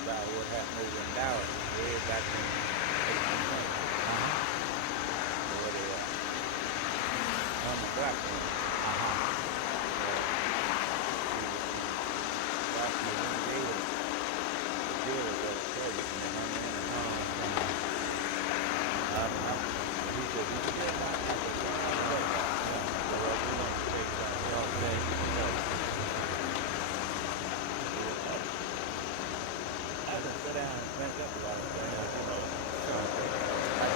about what happened over in Dallas way back in 1800. Where they on the black one. Last year, one day, the jewelry was a credit, and then hung in and hung. He said, "Did you get that?" I said, "Yeah, I got that." So we want to take that. Okay. I can sit down and think up a lot of things, you know. I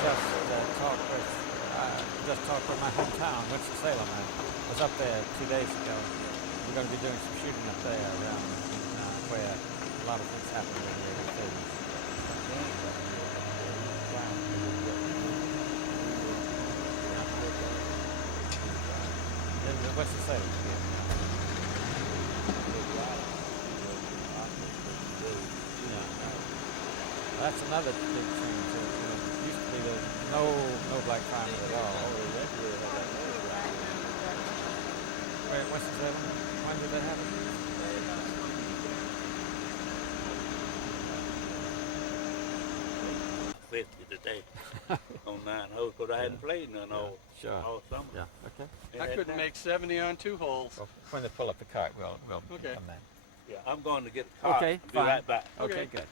just talked with my hometown, Winston-Salem. I was up there 2 days ago. We're going to be doing some shooting up there around where a lot of things happened in the early 30s. In Winston-Salem. That's another big thing too. Used to be there's no black crime at all. Wait, what's the seven? When did that happen? 50 today on 9 holes because I hadn't played none all summer. Yeah, okay. I couldn't make 70 on 2 holes. Well, when they pull up the cart, we'll okay. come then. Yeah, I'm going to get a cart. Okay, Be right back. Okay, good.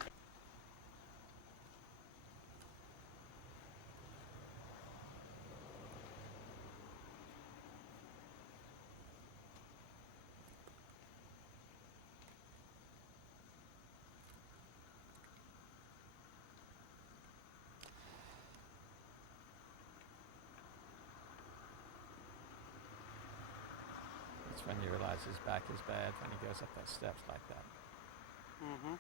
It's when you realize his back is bad when he goes up those steps like that. Mm-hmm.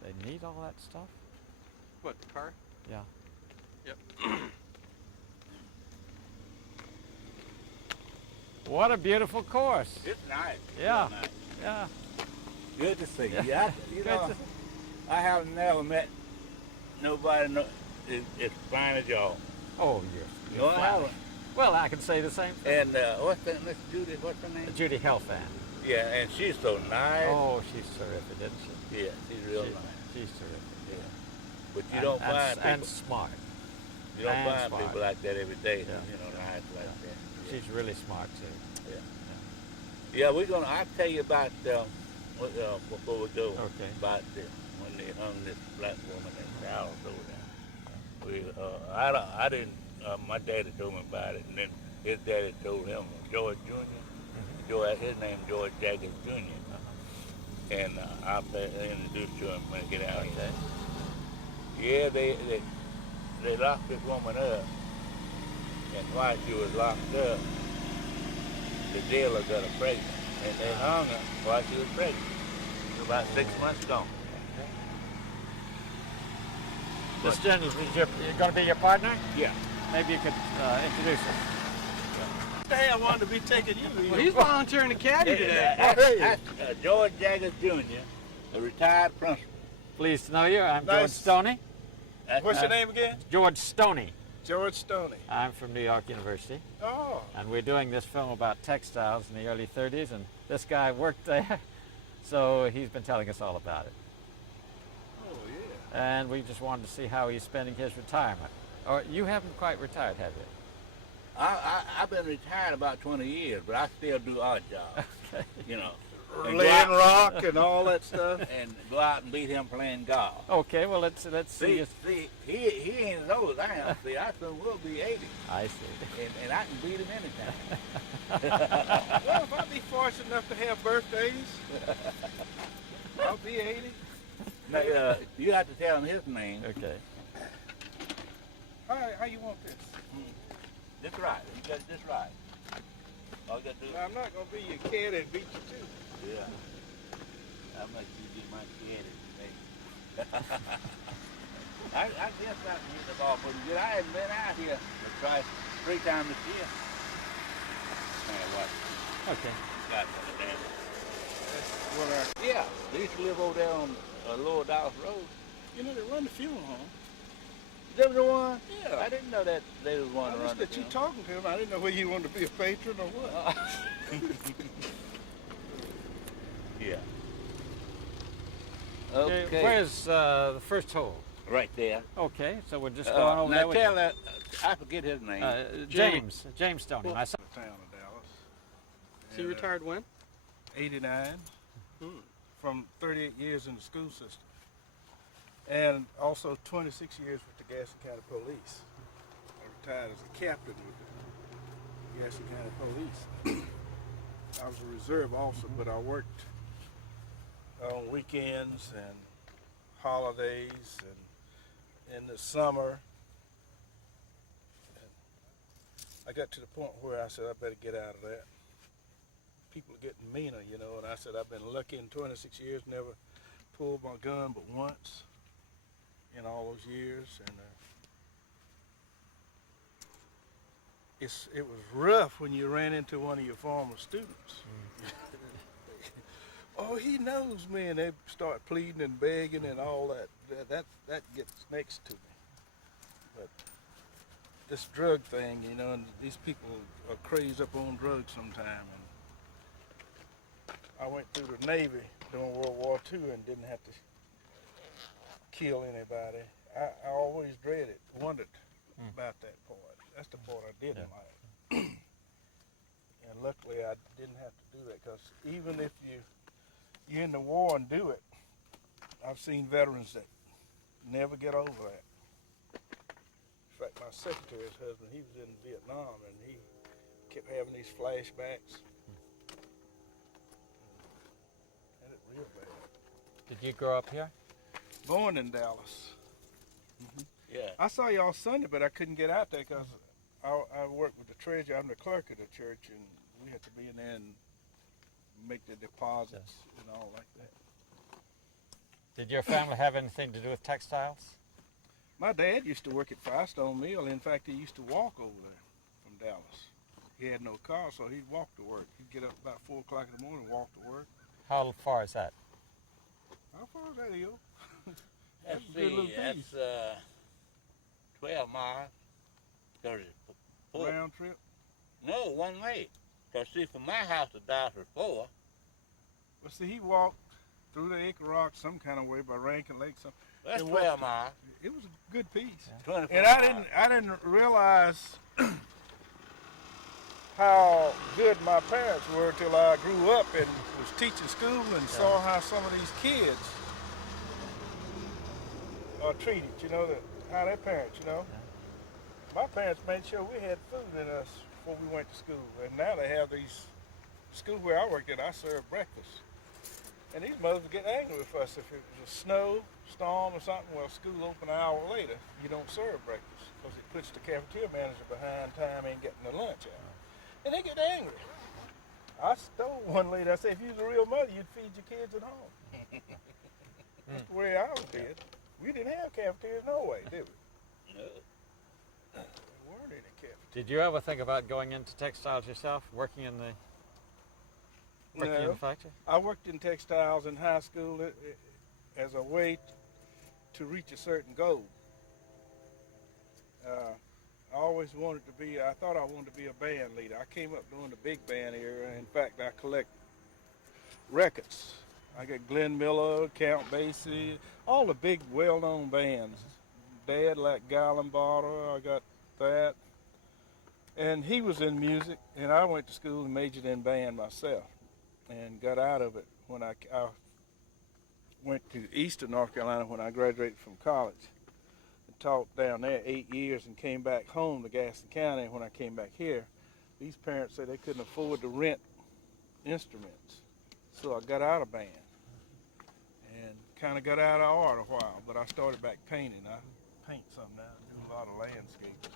They need all that stuff? What, the car? Yeah. Yep. What a beautiful course. It's nice. Yeah. It's nice. Yeah. Good to see you. Yeah, I have never met nobody as fine as y'all. Oh, you're You haven't. Well, I can say the same thing. And what's that, Miss Judy? What's her name? Judy Helfand. Yeah, and she's so nice. Oh, she's terrific, isn't she? Yeah, she's real nice. She's terrific. Yeah. But you don't find people. And smart. You don't find smart. people like that every day. Yeah. You know, nice like that. Yeah. She's really smart too. Yeah, we're gonna. I'll tell you about before we go. Okay. About when they hung this black woman in Dallas over there. I didn't. My daddy told me about it, and then his daddy told him, George Jr. His name George Jaggers Jr. And I'll introduce you him when I get out here. Yeah, they locked this woman up, and while she was locked up, the jailer got her pregnant, and they hung her while she was pregnant. About 6 months gone. This gentleman, you're going to be your partner? Yeah. Maybe you could introduce us. Hey, I wanted to be taking you. Well, he's volunteering to caddy today. That's George Jaggers Jr., a retired principal. Pleased to know you. I'm George Stoney. What's your name again? George Stoney. George Stoney. I'm from New York University. Oh. And we're doing this film about textiles in the early 30s, and this guy worked there, so he's been telling us all about it. Oh, yeah. And we just wanted to see how he's spending his retirement. Or you haven't quite retired, have you? I've been retired about 20 years, but I still do odd jobs. Okay. You know. Laying rock and all that stuff. And go out and beat him playing golf. Okay, well, let's see. See, he ain't as old as I am. See, I soon will be 80. I see. And I can beat him anytime. Well, if I be fortunate enough to have birthdays, I'll be 80. Now, you have to tell him his name. Okay. how you want this? This right. You got it this right. All you got to do. Now, I'm not gonna be your cat that beat you too. Yeah. I'll make you get my kid today. I guess I can hit the ball pretty good. I hadn't been out here twice, 3 times this year. Man, what? Okay. Got the damn. That's what our, Yeah, they used to live over there on Lower Dallas Road. you know, they run the funeral home. They was the one? Yeah. I didn't know that they was one I to just run the that you funeral. talking to him. I didn't know whether you wanted to be a patron or what. Yeah. Okay. Okay. Where's the first hole? Right there. Okay, so we're just going over now there with tell that, I forget his name. James Stoney, my son. The town of Dallas. So you retired when? 89. From 38 years in the school system. And also 26 years with the Gaston County Police. I retired as a captain with the Gaston County Police. I was a reserve officer, but I worked on weekends and holidays and in the summer. And I got to the point where I said, I better get out of that. People are getting meaner, you know, and I said, I've been lucky in 26 years, never pulled my gun but once in all those years. And it was rough when you ran into one of your former students. Oh, he knows me, and they start pleading and begging and all that. That gets next to me. But this drug thing, you know, and these people are crazed up on drugs sometime. And I went through the Navy during World War II and didn't have to kill anybody. I always wondered about that part. That's the part I didn't like. And luckily I didn't have to do that, because even if you're in the war and do it, I've seen veterans that never get over that. In fact, my secretary's husband, he was in Vietnam and he kept having these flashbacks. And it real bad. Did you grow up here? Born in Dallas. Yeah. I saw y'all Sunday, but I couldn't get out there because I work with the treasurer. I'm the clerk of the church, and we had to be in there and make the deposits and all like that. Did your family have anything to do with textiles? My dad used to work at Firestone Mill. In fact, he used to walk over there from Dallas. He had no car, so he'd walk to work. He'd get up about 4 o'clock in the morning and walk to work. How far is that? How far is that, Hill? Let's a good little see, piece. that's 12 miles. 34. Round trip? No, one way. Because see, from my house to Dallas is 4. Well, see, he walked through the Acre Rock some kind of way by Rankin Lake. That's It 12 miles. It was a good piece. 24 And miles. I didn't realize how good my parents were till I grew up and was teaching school and saw how some of these kids are treated, you know, how their parents, you know. My parents made sure we had food in us before we went to school. And now they have these, school where I worked at, I served breakfast. And these mothers get angry with us if it was a snow, storm or something. Well, school open an hour later, you don't serve breakfast because it puts the cafeteria manager behind time in getting the lunch out. And they get angry. I stole one lady. I said, if you was a real mother, you'd feed your kids at home. That's the way I was did. We didn't have cafeterias no way, did we? No. There weren't any cafeterias. Did you ever think about going into textiles yourself, working in the factory? I worked in textiles in high school as a way to reach a certain goal. I always wanted to be, I thought I wanted to be a band leader. I came up during the big band era. In fact, I collect records. I got Glenn Miller, Count Basie, all the big well-known bands. Dad like Gallenbarter, I got that. And he was in music, and I went to school and majored in band myself and got out of it when I went to Eastern North Carolina when I graduated from college. And taught down there 8 years and came back home to Gaston County. And when I came back here, these parents said they couldn't afford to rent instruments. So I got out of band and kind of got out of art a while, but I started back painting. I paint some now, do a lot of landscapes.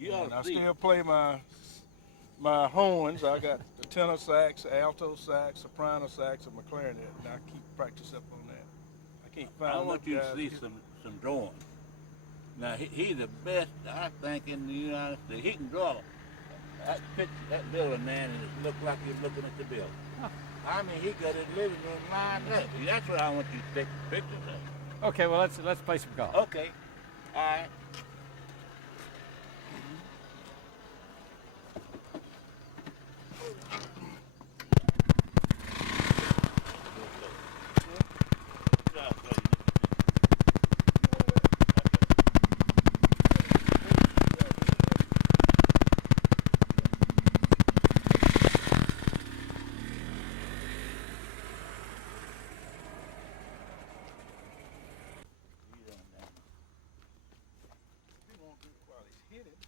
You And ought I to see. still play my horns. I got the tenor sax, alto sax, soprano sax, and my clarinet, and I keep practice up on that. I can't find I enough want you to guys see get- some drawing. Now he's the best I think in the United States. He can draw that picture, that building, man, and it look like you're looking at the building. I mean, he got his living room lined up. That's what I want you to take pictures of. Okay, well let's play some golf. Okay, all right. He won't do it while he's hitting.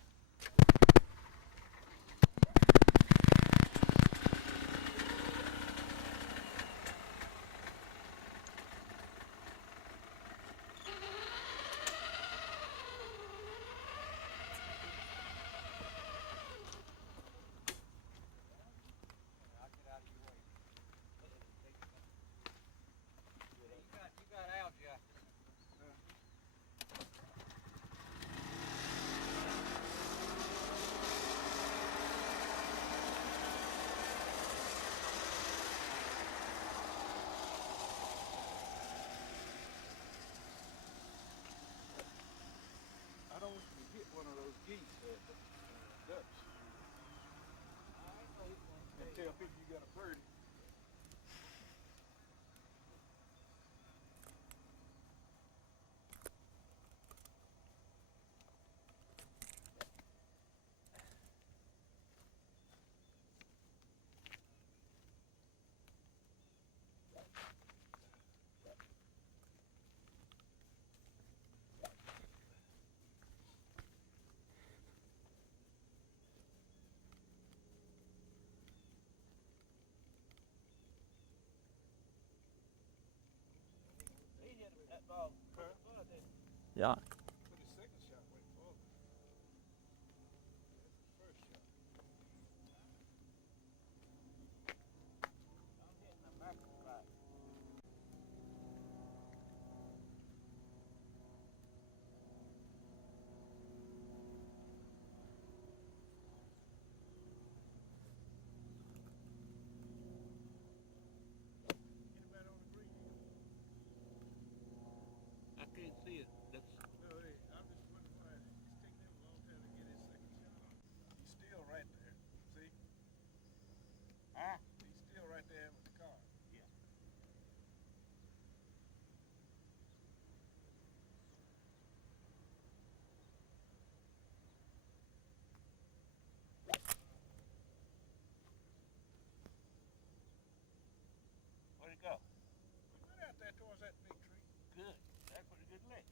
You got algae. I don't want you to hit one of those geese, ducks. And tell people you got a birdie. That ball. Yeah. But his second shot went forward. That's the first shot. I'm hitting a macro fly. Anybody on the green? I can't see it. That's No, hey, I'm just wondering why it's taking him a long time to get his second shot off. He's still right there. See? huh? He's still right there with the car. Where'd it go? He went out there towards that big tree. Good. That's pretty good lick.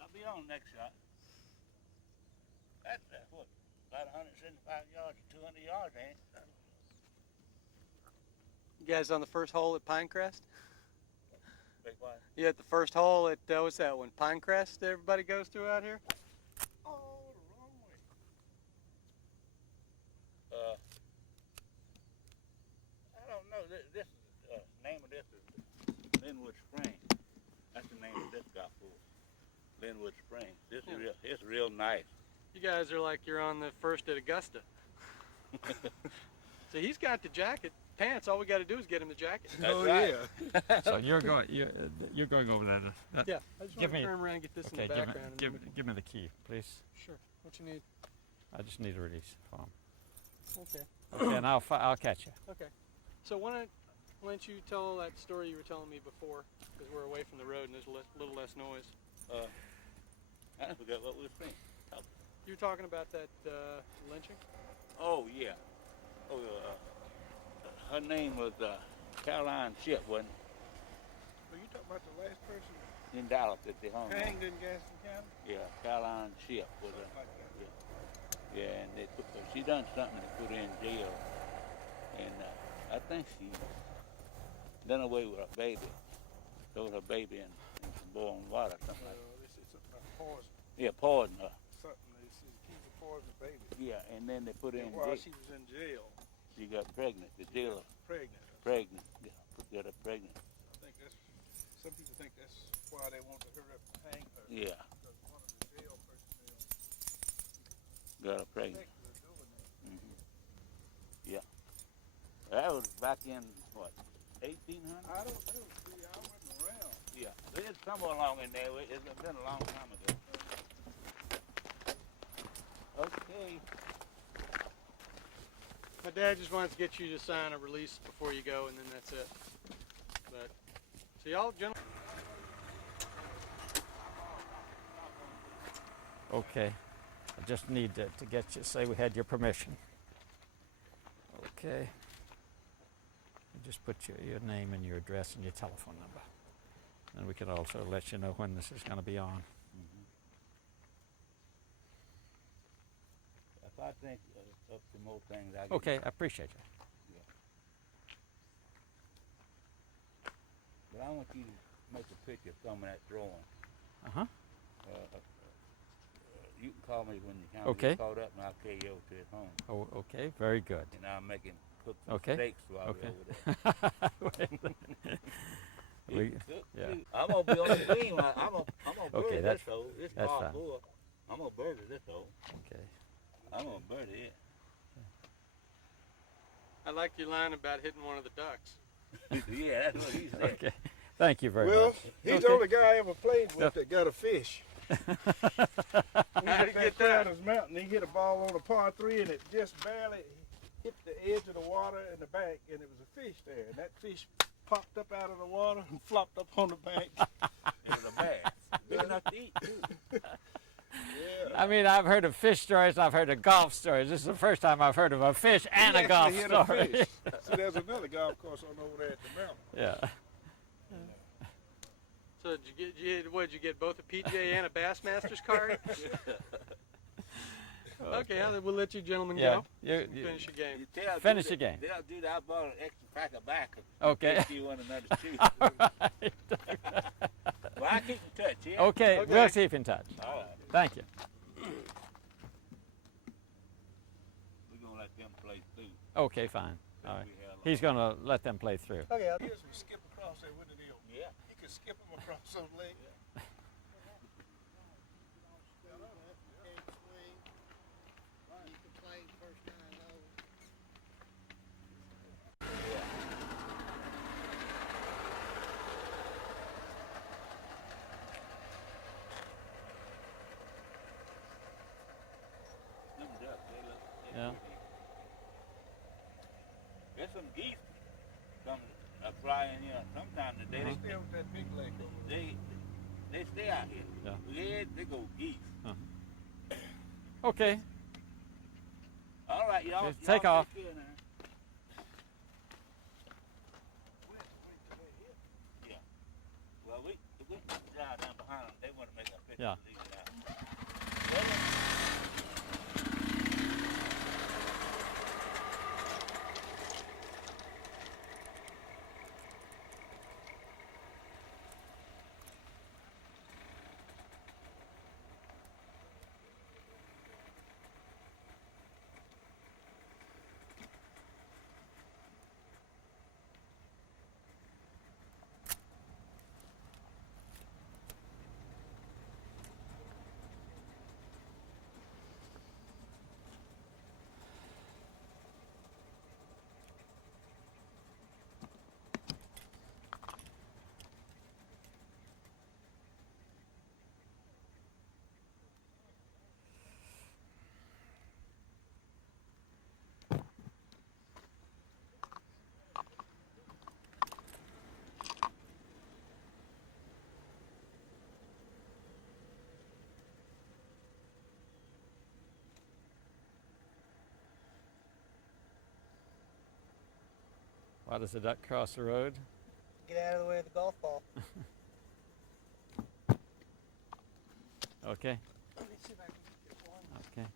I'll be on next shot. That's what? About 175 yards to 200 yards, ain't it? You guys on the first hole at Pinecrest? Big one. You at the first hole at, what's that one, Pinecrest everybody goes to out here? Oh, the wrong way. I don't know. This is name of this is Linwood Spring. That's the name of this golf course. Linwood Spring. This is real. It's real nice. You guys are like you're on the first at Augusta. So he's got the jacket, pants. All we got to do is get him the jacket. That's oh, right. yeah. So you're going over there. Yeah, I just Give want to me- turn around and get this Okay, in the background. and then we can- give me the key, please. Sure. What you need? I just need a release form. Okay. Okay, and I'll catch you. Okay. So why don't you tell that story you were telling me before? Because we're away from the road and there's a little less noise. I forgot what we were saying. You were talking about that lynching? Oh yeah. Oh, her name was Caroline Ship, wasn't Well, you talking about the last person it? In Dallas that they hung. hanged in Gaston County? Yeah, Caroline Ship was Something a. like that. Yeah, and they put, she done something and put her in jail, and I think she done away with her baby, threw her baby in some boiling water, something like that. They said something about poison. Yeah, poison her. Something they said. far as the baby. Yeah, and then they put her in While jail. she was in jail, She got pregnant. The jailer pregnant. pregnant. Yeah, got her pregnant. I think that's, some people think that's why they want to hurry up and hang her. Yeah, Because one of the jail personnel got her pregnant. suspected her doing that. Yeah. That was back in, what, 1800? I don't know. See, I wasn't around. Yeah, it's somewhere along in there. It's been a long time ago. Okay. My dad just wants to get you to sign a release before you go, and then that's it. But, so y'all, gentlemen. Okay. I just need to get you, say we had your permission. Okay. You just put your name and your address and your telephone number. And we can also let you know when this is going to be on. If I think up to more things, I Okay, I appreciate you. But I want you to make a picture of some of that drawing. Uh-huh. You can call me when you kind Okay. get caught up, and I'll carry you over to his home. Oh, okay, very good. And I'll make him cook some Okay. steaks while Okay. we're over there. We- yeah. I'm gonna be on the green. I'm gonna Okay, bury that's- this hole. This that's car fine. full. I'm gonna bury this hole. Okay. I'm gonna bury it. I like your line about hitting one of the ducks. Yeah, that's what he said. Okay. Thank you very Well, much. he's Okay. the only guy I ever played with Yep. that got a fish. How'd he get that? Crowder's Mountain, he hit a ball on a par 3 and it just barely hit the edge of the water in the bank, and it was a fish there. And that fish popped up out of the water and flopped up on the bank. It was a bass. Big enough to eat, too. Yeah. I mean, I've heard of fish stories, I've heard of golf stories. This is the first time I've heard of a fish and He a golf actually hit a story. fish. See, there's another golf course on over there at the mountain. Yeah. So did you get both a PJ and a Bassmasters card? Okay, we'll let you gentlemen Yeah. go. You, Finish your game. You tell Finish dude the game. Tell dude I bought an extra pack of backer. Okay. In case you want another shoe. Right. Well, I keep in touch, yeah? Okay, Okay. we'll keep in touch. All right. Thank you. We're going to let them play through. Okay, fine. All right. We have a- He's going to let them play through. Okay, Here's we skip across there with the deal. Yeah. He could skip him across those legs. Them ducks, they look Yeah. pretty. There's some geese come flying here. Sometimes they, Uh-huh. Stay with that big leg. they stay out here. Yeah. Yeah, they go geese. Okay. All right, y'all. Just take off. Care now. Yeah. Well, we drive down behind them. They want to make a picture. Yeah. Leave it out. Why does the duck cross the road? Get out of the way of the golf ball. Okay. Let me see if I can get one. Okay.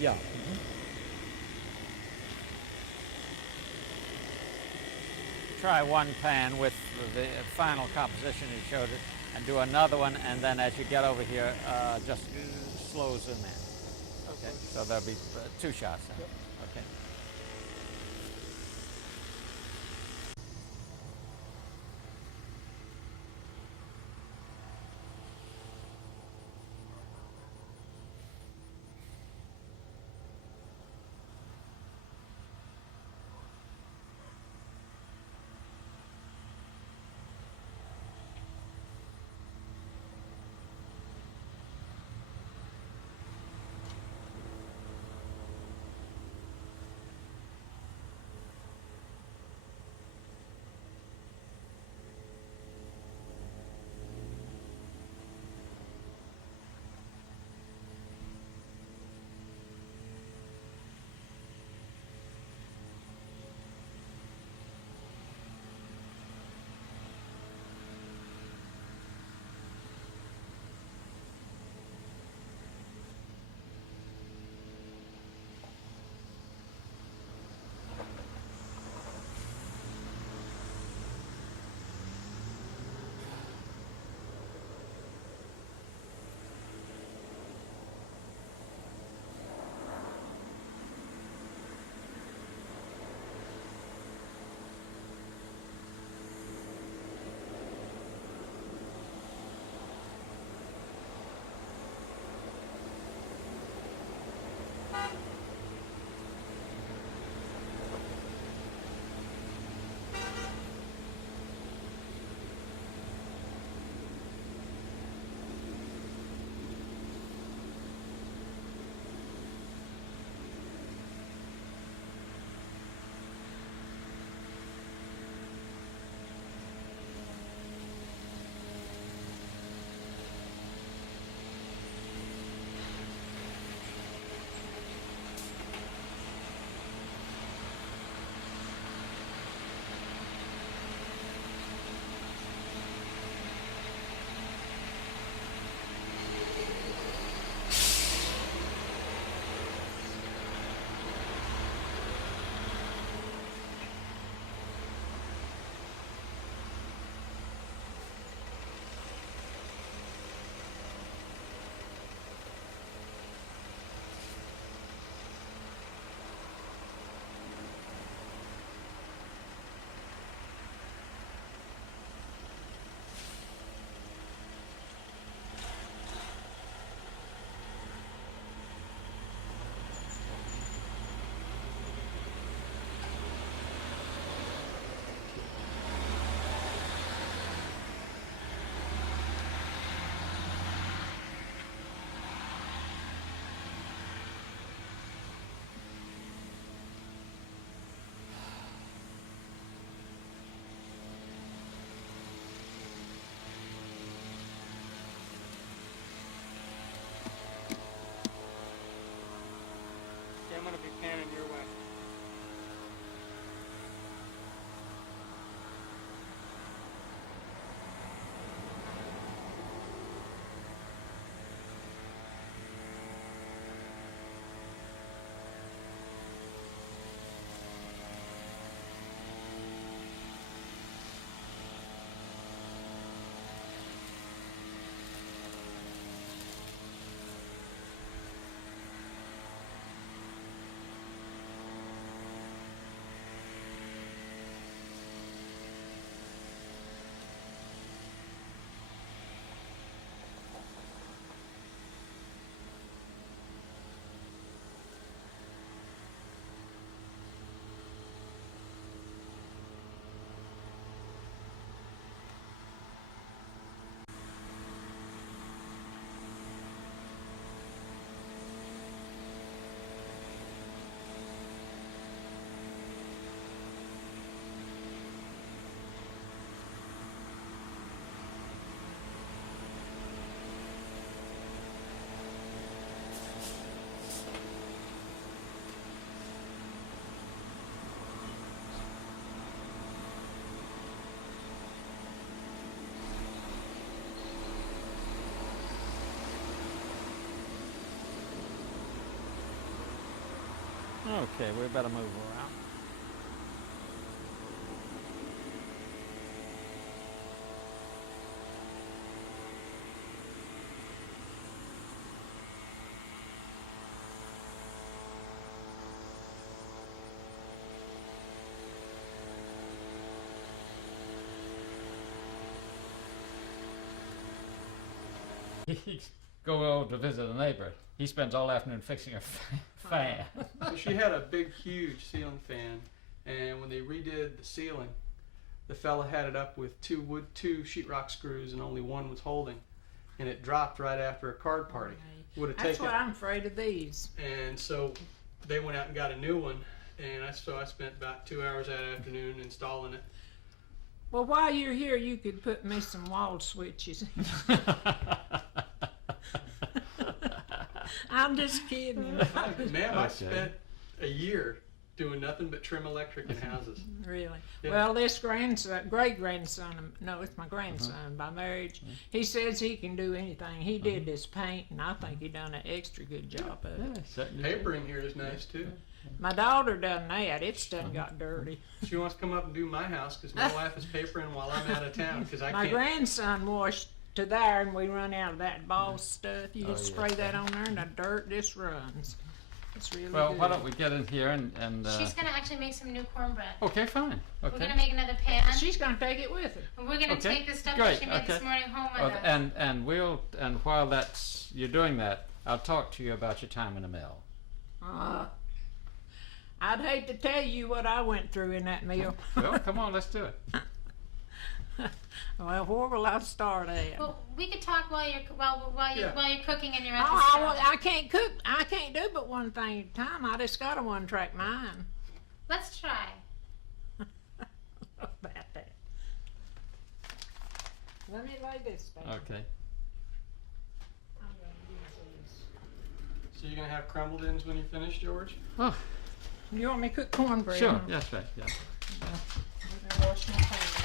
Yeah. Try one pan with the final composition you showed it, and do another one, and then as you get over here, just slow zoom in. Okay, so there'll be 2 shots then. Yep. Okay. Okay, we better move around. Go over to visit a neighbor. He spends all afternoon fixing a fan. So she had a big, huge ceiling fan, and when they redid the ceiling, the fella had it up with two sheetrock screws, and only one was holding, and it dropped right after a card party. Would have That's taken. why I'm afraid of these. And so they went out and got a new one, and I spent about 2 hours that afternoon installing it. Well, while you're here, you could put me some wall switches. I'm just kidding. Ma'am, I spent a year doing nothing but trim electric in houses. Really? Yeah. Well, this grandson, great-grandson, no, it's my grandson by marriage, he says he can do anything. He did this paint, and I think he done an extra good job of it. Papering here is nice, too. My daughter done that. It's done got dirty. She wants to come up and do my house because my wife is papering while I'm out of town because I My can't. grandson washed to there, and we run out of that boss stuff. You just spray that on there, and the dirt just runs. It's really Well, good. why don't we get in here and She's gonna actually make some new cornbread. okay, fine. We're Okay. gonna make another pan. She's gonna take it with her. And we're gonna Okay, take the stuff great, that she made this okay. morning home with Well, us. and while you're doing that, I'll talk to you about your time in the mill. I'd hate to tell you what I went through in that mill. Well, come on, let's do it. Well, where will I start at? Well, we could talk while you're cooking and you're at the Oh, stove. I can't cook. I can't do but one thing at a time. I just got a one-track mind. Let's try. About that. Let me lay this down. Okay. I'm gonna use these. So you're gonna have crumbled ends when you finish, George? Oh, You want me to cook cornbread? sure. huh? Yes, right. Yeah. I'm gonna wash my hands.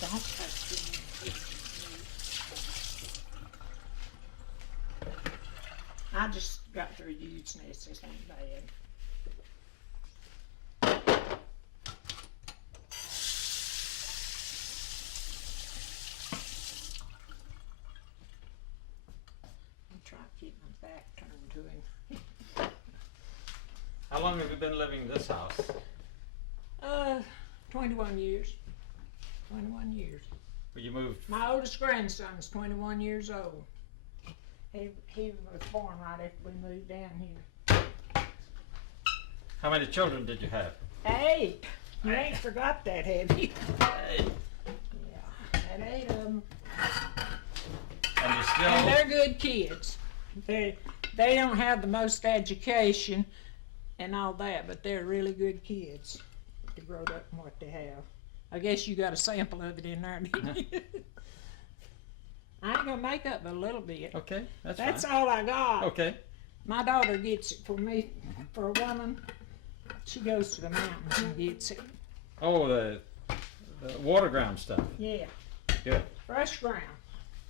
Don't touch me. I just got through using this. This ain't bad. I'm trying to keep my back turned to him. How long have you been living in this house? 21 years. 21 years. Well, you moved. My oldest grandson's 21 years old. He was born right after we moved down here. How many children did you have? 8. You ain't forgot that, have you? Yeah, had 8 of them. And you still. And they're good kids. They don't have the most education and all that, but they're really good kids. They growed up in what they have. I guess you got a sample of it in there, didn't you? I ain't gonna make up but a little bit. Okay, that's That's fine. all I got. Okay. My daughter gets it for me, for a woman. She goes to the mountains and gets it. Oh, the water ground stuff. Yeah, Good. fresh ground.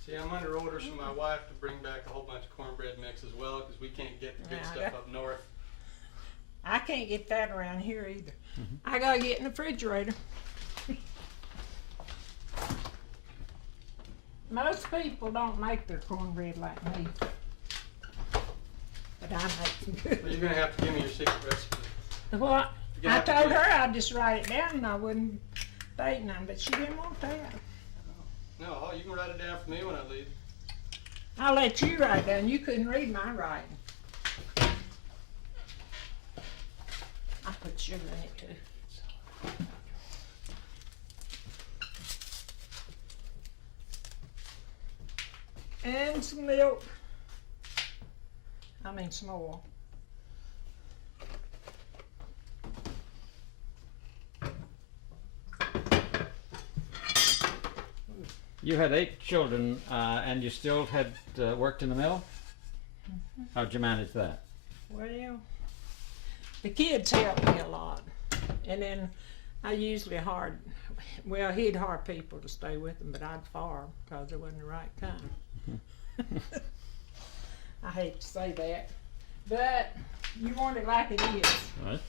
See, I'm under orders from my wife to bring back a whole bunch of cornbread mix as well because we can't get the good Yeah, stuff up north. I can't get that around here either. I gotta get in the refrigerator. Most people don't make their cornbread like me. But I make them Well, good. you're gonna have to give me your secret recipe. What? You're I gonna have to told give- her I'd just write it down and I wouldn't date none, but she didn't want that. No, you can write it down for me when I leave. I'll let you write it down. You couldn't read my writing. I put sugar in it too. And some milk. I mean some oil. You had 8 children, and you still had worked in the mill? How'd you manage that? Well, the kids helped me a lot. And then I usually he'd hire people to stay with him, but I'd farm because it wasn't the right time. I hate to say that, but you want it like it is. Right.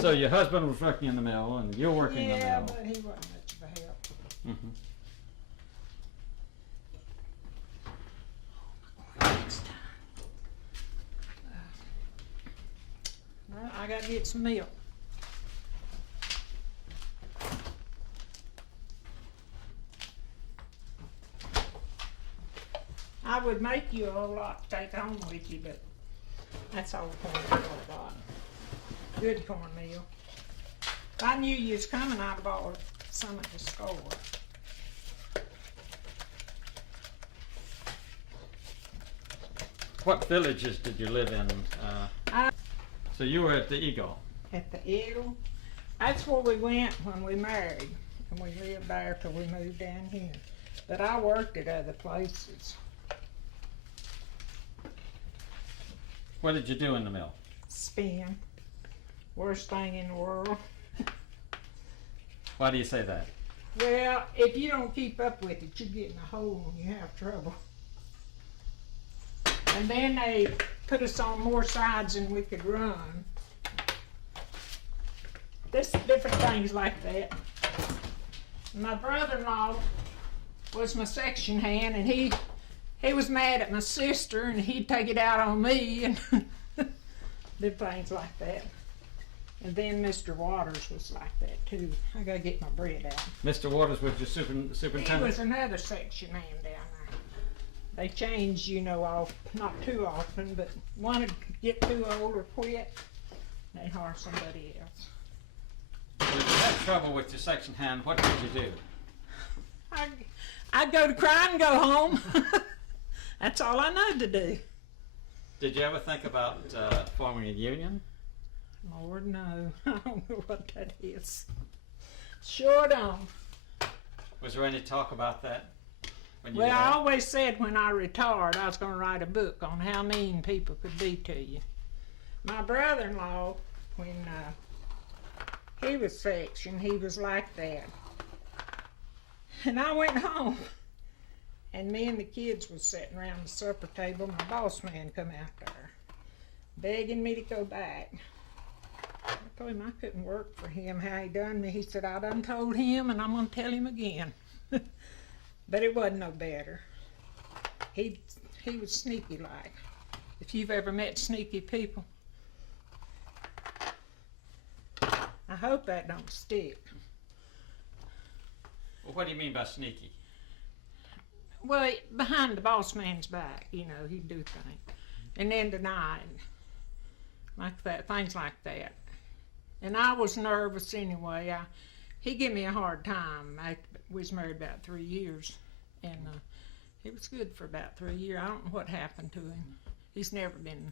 So your husband was working in the mill, and you're working in the Yeah, mill. but he wasn't much of a help. Mm-hmm. Well, I gotta get some milk. I would make you a whole lot to take home with you, but that's all cornmeal I got. Good cornmeal. If I knew you was coming, I'd have bought some at the store. What villages did you live in? So you were at the Eagle. At the Eagle, that's where we went when we married, and we lived there till we moved down here. But I worked at other places. What did you do in the mill? Spin. Worst thing in the world. Why do you say that? Well, if you don't keep up with it, you get in a hole and you have trouble. And then they put us on more sides than we could run. There's different things like that. My brother-in-law was my section hand, and he was mad at my sister, and he'd take it out on me and do things like that. And then Mr. Waters was like that too. I gotta get my bread out. Mr. Waters was your superintendent? He was another section hand down there. They change, you know, not too often, but one would get too old or quit, they hire somebody else. If you had trouble with your section hand, what did you do? I'd go to cry and go home. That's all I know to do. Did you ever think about forming a union? Lord, no. I don't know what that is. Sure don't. Was there any talk about that? When you Well, I left? always said when I retired I was going to write a book on how mean people could be to you. My brother-in-law, when he was section, he was like that. And I went home, and me and the kids was sitting around the supper table. My boss man come out there, begging me to go back. I told him I couldn't work for him, how he done me. He said, I done told him, and I'm going to tell him again. But it wasn't no better. He was sneaky like. If you've ever met sneaky people. I hope that don't stick. Well, what do you mean by sneaky? Well, behind the boss man's back, you know, he'd do things. And then deny it. Like that, things like that. And I was nervous anyway. He gave me a hard time. We was married about 3 years. And he was good for about 3 years. I don't know what happened to him. He's never been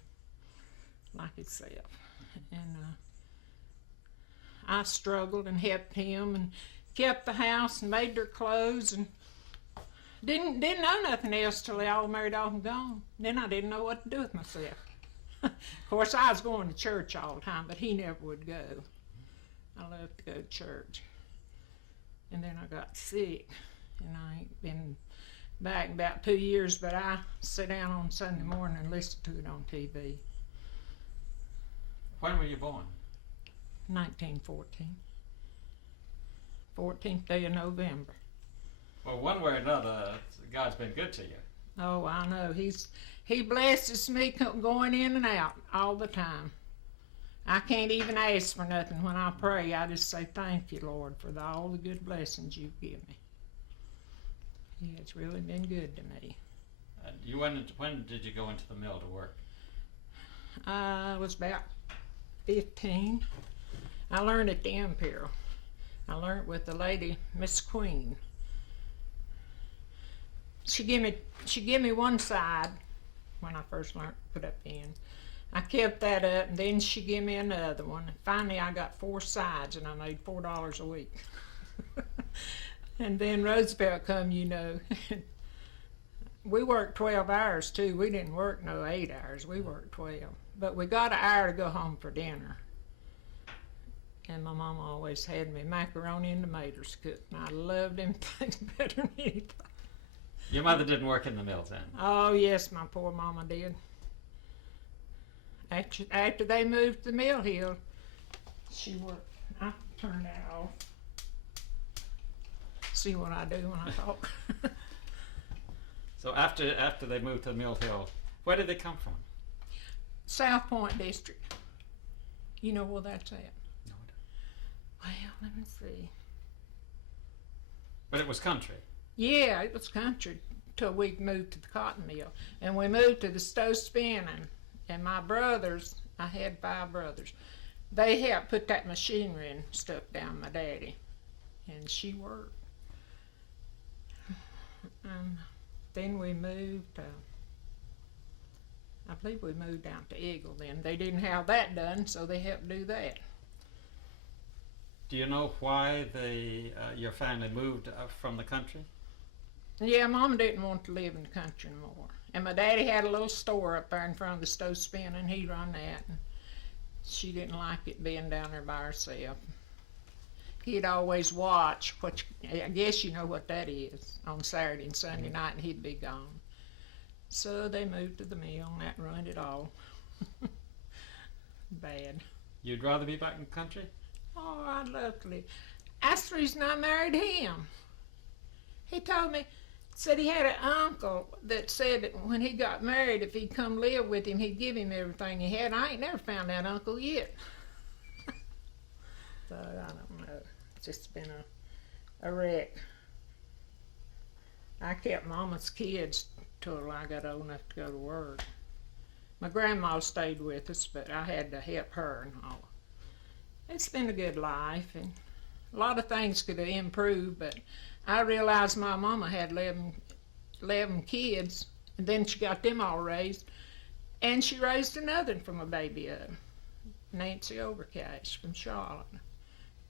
like himself. And I struggled and helped him and kept the house and made their clothes and didn't know nothing else till they all married off and gone. Then I didn't know what to do with myself. Of course, I was going to church all the time, but he never would go. I loved to go to church. And then I got sick, and I ain't been back in about 2 years, but I sit down on Sunday morning and listen to it on TV. When were you born? 1914. 14th day of November. Well, one way or another, God's been good to you. Oh, I know. He blesses me going in and out all the time. I can't even ask for nothing when I pray. I just say, thank you, Lord, for all the good blessings you've given me. Yeah, it's really been good to me. When did you go into the mill to work? I was about 15. I learned at the Imperial. I learned with the lady, Miss Queen. She gave me one side when I first learned to put up in. I kept that up, and then she gave me another one. Finally, I got 4 sides, and I made $4 a week. And then Roosevelt come, you know. We worked 12 hours, too. We didn't work no 8 hours. We worked 12. But we got an hour to go home for dinner. And my mama always had me macaroni and tomatoes cooked, and I loved them things better than anything. Your mother didn't work in the mills then? Oh yes, my poor mama did. After they moved to Mill Hill, she worked. I turn that off. See what I do when I talk. So after they moved to Mill Hill, where did they come from? South Point District. You know where that's at? No, I don't. Well, let me see. But it was country. Yeah, it was country till we moved to the cotton mill. And we moved to the stove spinning. And my brothers, I had 5 brothers, they helped put that machinery and stuff down my daddy. And she worked. Then we moved, I believe we moved down to Eagle then. They didn't have that done, so they helped do that. Do you know why your family moved from the country? Yeah, Mama didn't want to live in the country anymore. And my daddy had a little store up there in front of the stove spinning. He run that. And she didn't like it being down there by herself. He'd always watch, I guess you know what that is, on Saturday and Sunday night, and he'd be gone. So they moved to the mill, and that ruined it all. Bad. You'd rather be back in the country? Oh, I'd love to live. That's the reason I married him. He told me, said he had an uncle that said that when he got married, if he'd come live with him, he'd give him everything he had. I ain't never found that uncle yet. So I don't know. It's just been a wreck. I kept Mama's kids till I got old enough to go to work. My grandma stayed with us, but I had to help her and all. It's been a good life, and a lot of things could have improved, but I realized my mama had 11 kids, and then she got them all raised, and she raised another from a baby up, Nancy Overcash from Charlotte.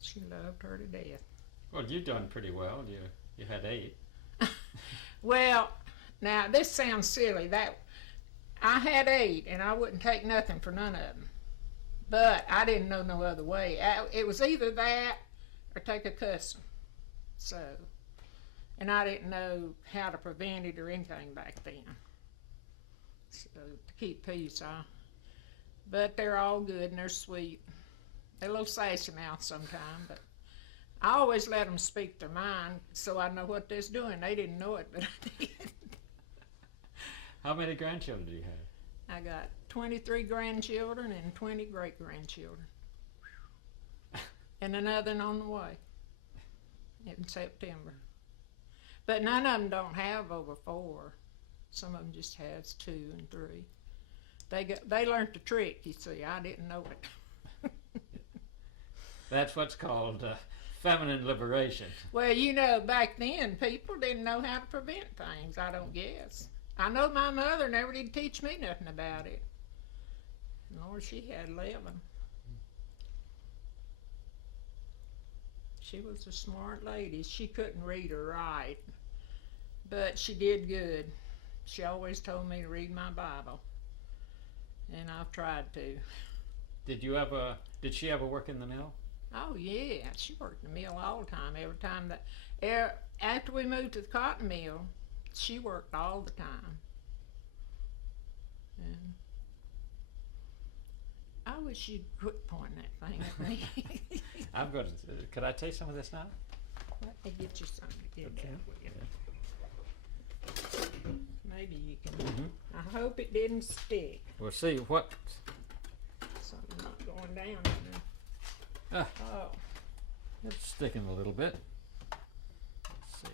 She loved her to death. Well, you've done pretty well. You had 8. Well, now this sounds silly. That I had 8, and I wouldn't take nothing for none of them. But I didn't know no other way. It was either that or take a cussing. So, and I didn't know how to prevent it or anything back then. So to keep peace, but they're all good and they're sweet. They're a little sassy mouth sometimes, but I always let them speak their mind so I know what they're doing. They didn't know it, but I did. How many grandchildren do you have? I got 23 grandchildren and 20 great-grandchildren. And another one on the way in September. But none of them don't have over 4. Some of them just has 2 and 3. They learned the trick, you see. I didn't know it. That's what's called feminine liberation. Well, you know, back then, people didn't know how to prevent things, I don't guess. I know my mother never did teach me nothing about it. Lord, she had 11. She was a smart lady. She couldn't read or write, but she did good. She always told me to read my Bible, and I've tried to. Did she ever work in the mill? Oh yeah, she worked in the mill all the time. Every time after we moved to the cotton mill, she worked all the time. And I wish you'd quit pointing that thing at me. I'm going to. Could I taste some of this now? Let me get you something to get Okay. that with. Maybe you can. I hope it didn't stick. We'll see what. Something not going down in there. Oh. It's sticking a little bit. Let's see.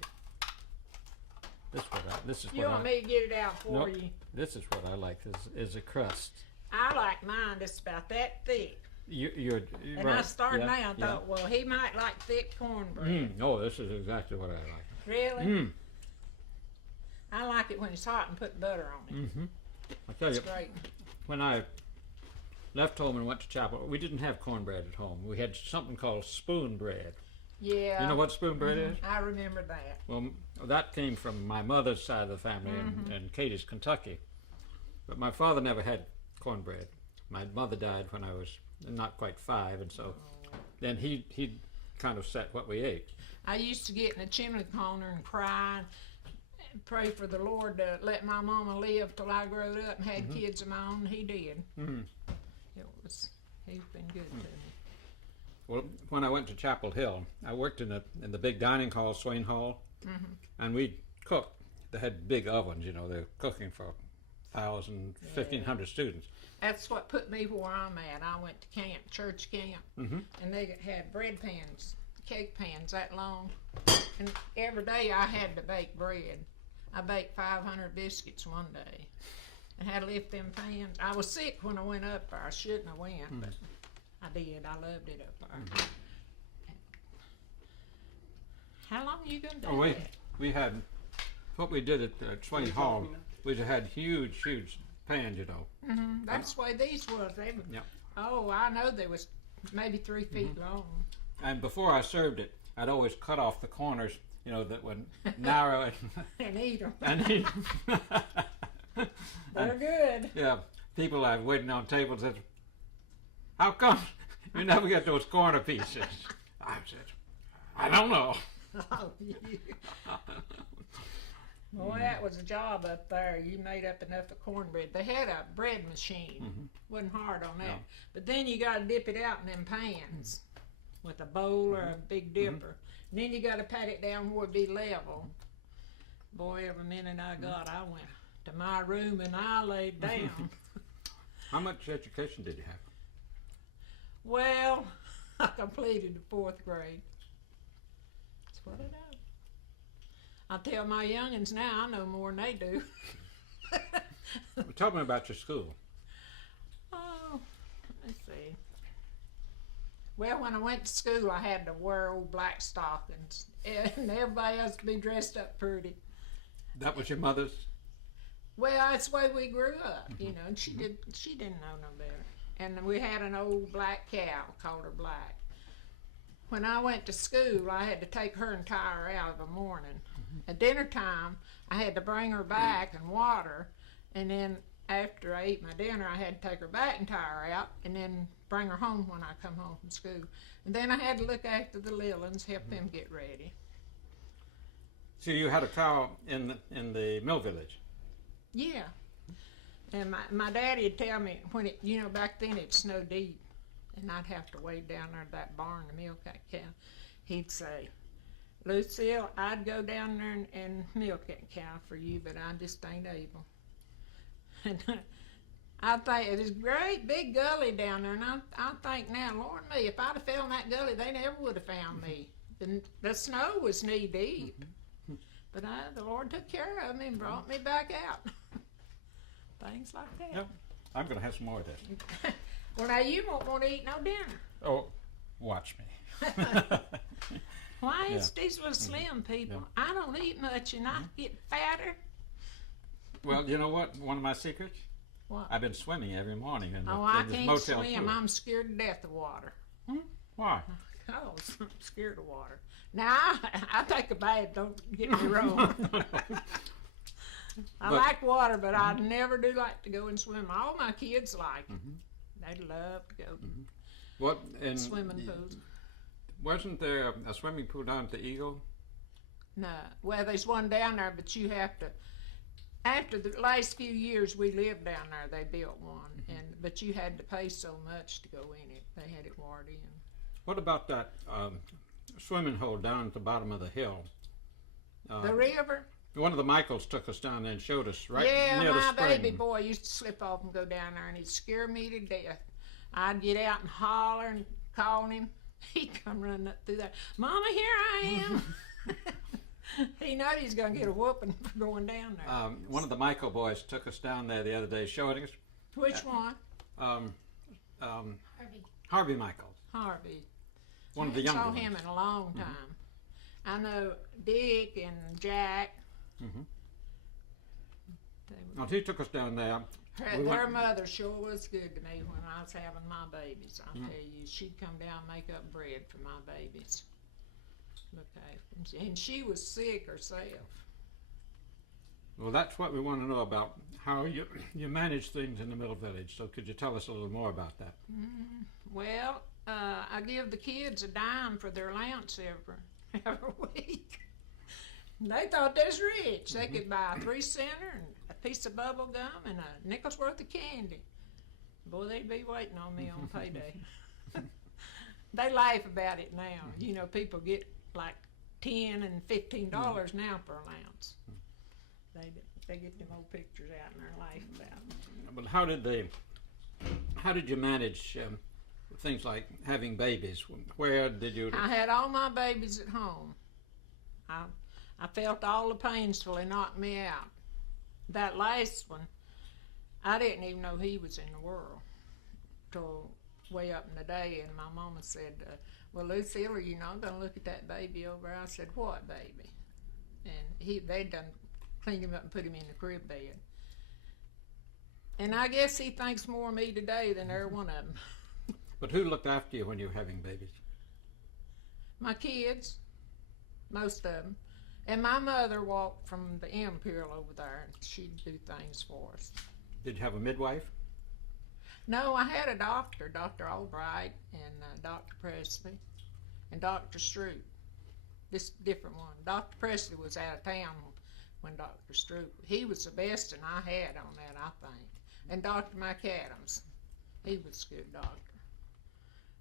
This is You what want me to get it out for Nope. you? This is what I like. Is a crust. I like mine just about that thick. You're And right. I started Yeah, now. I thought, well, he might like thick cornbread. Oh, this is exactly what I like. Really? I like it when it's hot and put butter on it. I tell It's you, great. when I left home and went to chapel, we didn't have cornbread at home. We had something called spoon bread. Yeah. You know what spoon bread is? I remember that. Well, that came from my mother's side of the family in Cadiz, Kentucky. But my father never had cornbread. My mother died when I was not quite 5, and so then he kind of set what we ate. I used to get in the chimney corner and cry pray for the Lord to let my mama live till I growed up and had kids of my own. He did. He's been good to me. Well, when I went to Chapel Hill, I worked in the big dining hall, Swain Hall, and we cooked. They had big ovens, you know, they're cooking for 1,000, 1,500 students. That's what put me where I'm at. I went to camp, church camp, and they had bread pans, cake pans that long, and every day I had to bake bread. I baked 500 biscuits one day and had to lift them pans. I was sick when I went up there. I shouldn't have went, but I did. I loved it up there. How long are you going to do that? We had, what we did at Swain Hall, we had huge pans, you know. That's the way these was. They were, Yep. Oh, I know they was maybe 3 feet long. And before I served it, I'd always cut off the corners, you know, that were narrow And eat them. and eat 'em. They're good. Yeah, people I waiting on tables said, "How come you never get those corner pieces?" I said, "I don't know." Oh, yeah. Boy, that was a job up there. You made up enough of cornbread. They had a bread machine. Wasn't hard on that. No. But then you got to dip it out in them pans with a bowl or a big dipper. And then you got to pat it down where it be level. Boy, every minute I got, I went to my room and I laid down. How much education did you have? Well, I completed the 4th grade. That's what I know. I tell my youngins now I know more than they do. Tell me about your school. Oh, let's see. Well, when I went to school, I had to wear old black stockings, and everybody else to be dressed up pretty. That was your mother's? Well, that's the way we grew up, you know. And she didn't know no better. And we had an old black cow, called her Black. When I went to school, I had to take her and tie her out of the morning. At dinner time, I had to bring her back and water, and then after I ate my dinner, I had to take her back and tie her out, and then bring her home when I come home from school. And then I had to look after the little ones, help them get ready. So you had a cow in the mill village? Yeah. And my daddy would tell me when it, you know, back then it snowed deep, and I'd have to wade down there to that barn to milk that cow. He'd say, "Lucille, I'd go down there and milk that cow for you, but I just ain't able." And I think there's a great big gully down there, and I think now, Lord me, if I'd have fell in that gully, they never would have found me. The snow was knee deep, but the Lord took care of me and brought me back out. Things like that. Yep. I'm going to have some more of this. Well, now you won't want to eat no dinner. Oh, watch me. Why is these little slim people? Yeah. I don't eat much and I get fatter. Well, you know what? One of my secrets? What? I've been swimming every morning in, I in this can't motel swim. pool. I'm scared to death of water. Why? Oh, I'm scared of water. Now, I take a bath, don't get me wrong. I like water, but I never do like to go and swim. All my kids like it. They love to go What in swimming pools. Wasn't there a swimming pool down at the Eagle? No. Well, there's one down there, but you have to. After the last few years we lived down there, they built one, but you had to pay so much to go in it. They had it wired in. What about that swimming hole down at the bottom of the hill? The river? One of the Michaels took us down there and showed us right Yeah, near the my spring. baby boy used to slip off and go down there, and he'd scare me to death. I'd get out and holler and call him. He'd come running up through there. "Mama, here I am." He knows he's going to get a whooping for going down there. One of the Michael boys took us down there the other day showing us. Which one? Harvey Michaels. Harvey. One of the I younger saw ones. him in a long time. I know Dick and Jack. Well, he took us down there. Their mother sure was good to me when I was having my babies. I'll tell you, she'd come down and make up bread for my babies. Look after them. And she was sick herself. Well, that's what we want to know about, how you manage things in the Middle Village. So could you tell us a little more about that? Well, I give the kids a dime for their allowance every week. They thought they was rich. They could buy a 3-center and a piece of bubble gum and a nickel's worth of candy. Boy, they'd be waiting on me on payday. They laugh about it now. You know, people get like $10 and $15 now per an ounce. They get them old pictures out and they laugh about them. Well, how did you manage things like having babies? Where did you? I had all my babies at home. I felt all the pains till they knocked me out. That last one, I didn't even know he was in the world till way up in the day, and my mama said, well, Lucille, are you not going to look at that baby over there? I said, what baby? And they'd done cleaned him up and put him in the crib bed. And I guess he thinks more of me today than every one of them. But who looked after you when you were having babies? My kids, most of them. And my mother walked from the Imperial over there, and she'd do things for us. Did you have a midwife? No, I had a doctor, Dr. Albright, and Dr. Presley, and Dr. Stroop. This different one. Dr. Presley was out of town when Dr. Stroop. He was the best and I had on that, I think. And Dr. McAdams, he was a good doctor.